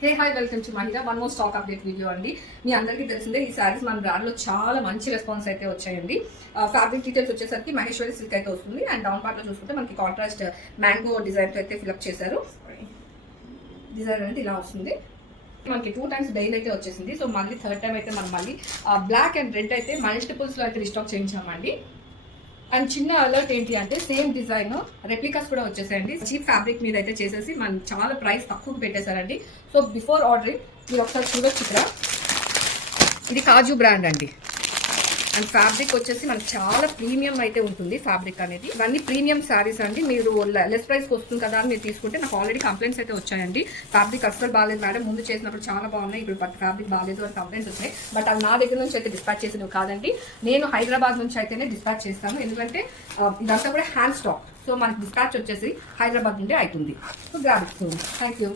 Hey hi welcome to మహిళ one more stock update video అండి. మీ అందరికీ తెలిసిందే ఈ శారీస్ మన బ్రాండ్లో చాలా మంచి రెస్పాన్స్ అయితే వచ్చాయండి. ఫ్యాబ్రిక్ డీటెయిల్స్ వచ్చేసరికి మహేశ్వరి సిల్క్ అయితే వస్తుంది. అండ్ డౌన్ పార్ట్లో చూసుకుంటే మనకి కాంట్రాస్ట్ మ్యాంగో డిజైన్తో అయితే ఫిల్అప్ చేశారు. డిజైన్ అనేది ఇలా వస్తుంది. మనకి 2 times డైలీ అయితే వచ్చేసింది. సో మళ్ళీ థర్డ్ టైం అయితే మనం మళ్ళీ బ్లాక్ అండ్ రెడ్ అయితే మల్టిపుల్స్లో అయితే రీస్టాక్ చేయించామండి. అండ్ చిన్న అలర్ట్ ఏంటి అంటే సేమ్ డిజైన్ రెప్లికాస్ కూడా వచ్చేసాయండి. చీప్ ఫ్యాబ్రిక్ మీద అయితే చేసేసి మనం చాలా ప్రైస్ తక్కువకి పెట్టేశారండి. సో బిఫోర్ ఆర్డరింగ్ మీరు ఒకసారి చూడొచ్చు. ఇక్కడ ఇది కాజు బ్రాండ్ అండి. అండ్ ఫ్యాబ్రిక్ వచ్చేసి మనకి చాలా ప్రీమియం అయితే ఉంటుంది ఫ్యాబ్రిక్ అనేది. ఇవన్నీ ప్రీమియం శారీస్ అండి. మీరు లెస్ ప్రైస్కి వస్తుంది కదా అని మీరు తీసుకుంటే నాకు ఆల్రెడీ కంప్లైంట్స్ అయితే వచ్చాయండి. ఫ్యాబ్రిక్ అస్సలు బాగాలేదు మేడం, ముందు చేసినప్పుడు చాలా బాగున్నాయి, ఇప్పుడు ఫ్యాబ్రిక్ బాగాలేదు అని కంప్లైంట్స్ వచ్చినాయి. బట్ అది నా దగ్గర నుంచి అయితే డిస్పాచ్ చేసినవి కాదండి. నేను హైదరాబాద్ నుంచి అయితేనే డిస్పాచ్ చేస్తాను, ఎందుకంటే ఇదంతా కూడా హ్యాండ్ స్టాక్. సో మనకి డిస్పాచ్ వచ్చేసి హైదరాబాద్ నుండి అవుతుంది. సో గ్రాబ్ ఇస్తుంది. Thank you.